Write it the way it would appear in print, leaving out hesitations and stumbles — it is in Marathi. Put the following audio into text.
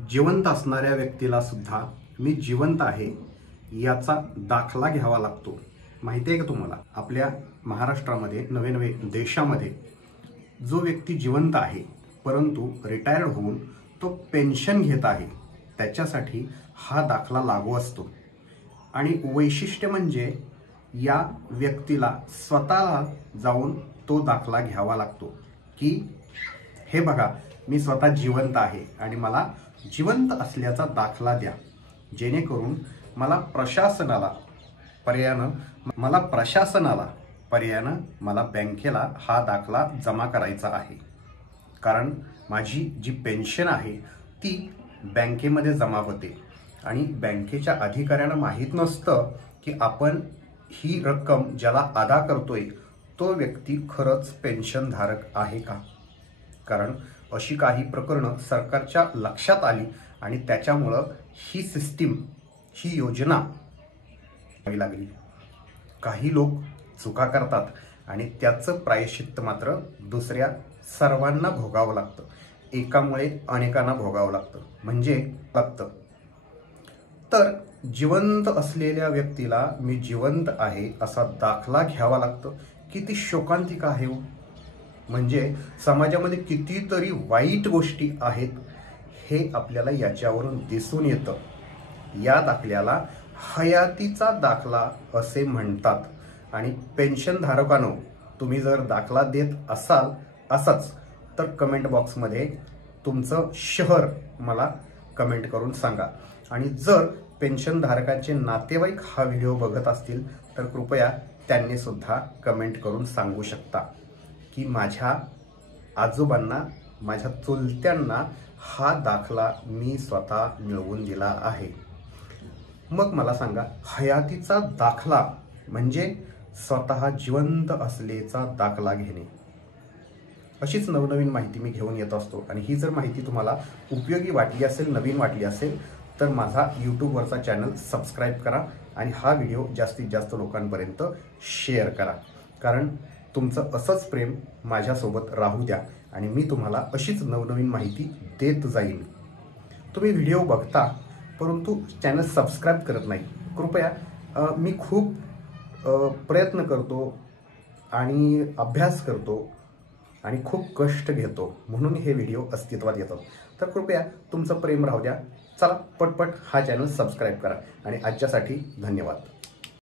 जिवंत असणाऱ्या व्यक्तीला सुद्धा मी जिवंत आहे याचा दाखला घ्यावा लागतो। माहिती आहे का तुम्हाला? आपल्या महाराष्ट्रामध्ये नवे देशामध्ये जो व्यक्ती जिवंत आहे परंतु रिटायर्ड होऊन तो पेन्शन घेत आहे त्याच्यासाठी हा दाखला लागू असतो। आणि वैशिष्ट्य म्हणजे या व्यक्तीला स्वतःला जाऊन तो दाखला घ्यावा लागतो की हे बघा मी स्वतः जिवंत आहे आणि मला जिवंत असल्याचा दाखला द्या, जेणेकरून मला प्रशासनाला पर्यायानं मला बँकेला हा दाखला जमा करायचा आहे। कारण माझी जी पेन्शन आहे ती बँकेमध्ये जमा होते आणि बँकेच्या अधिकाऱ्यांना माहीत नसतं की आपण ही रक्कम ज्याला अदा करतोय तो व्यक्ती खरंच पेन्शन धारक आहे का। कारण अशी काही प्रकरणं सरकारच्या लक्षात आली आणि त्याच्यामुळं ही सिस्टीम, ही योजना लागली। काही लोक चुका करतात आणि त्याचं प्रायश्चित्त मात्र दुसऱ्या सर्वांना भोगावं लागतं। एकामुळे अनेकांना भोगावं लागतं। तर जिवंत असलेल्या व्यक्तीला मी जिवंत आहे असा दाखला घ्यावा लागतो। किती शोकांतिक आहे। म्हणजे समाजामध्ये कितीतरी वाईट गोष्टी आहेत हे आपल्याला याच्यावरून दिसून येतं। या दाखल्याला हयातीचा दाखला असे म्हणतात। आणि पेन्शन धारकांनो, तुम्ही जर दाखला देत असाल असंच तर कमेंट बॉक्समध्ये तुमचं शहर मला कमेंट करून सांगा। आणि जर पेन्शन धारकांचे नातेवाईक हा व्हिडिओ बघत असतील तर कृपया त्यांनी सुद्धा कमेंट करून सांगू शकता की माझ्या आजोबांना, माझ्या चुलत्यांना हा दाखला मी स्वतः मिळवून दिला आहे। मग मला सांगा, हयातीचा दाखला म्हणजे स्वतः जिवंत असल्याचा दाखला घेणे। अशीच नवनवीन माहिती मी घेऊन येत असतो आणि ही जर माहिती तुम्हाला उपयोगी वाटली असेल, नवीन वाटली असेल तर माझा यूट्यूबवरचा चॅनल सबस्क्राईब करा आणि हा व्हिडिओ जास्तीत जास्त लोकांपर्यंत शेअर करा। कारण तुमचं असंच प्रेम माझ्यासोबत राहू द्या आणि मी तुम्हाला अशीच नवनवीन माहिती देत जाईन। तुम्ही व्हिडिओ बघता परंतु चॅनल सबस्क्राईब करत नाही। कृपया मी खूप प्रयत्न करतो आणि अभ्यास करतो आणि खूप कष्ट घेतो म्हणून हे व्हिडिओ अस्तित्वात येतात। तर कृपया तुमचं प्रेम राहू द्या। चला पटपट हा चॅनल सबस्क्राईब करा आणि आजच्यासाठी धन्यवाद।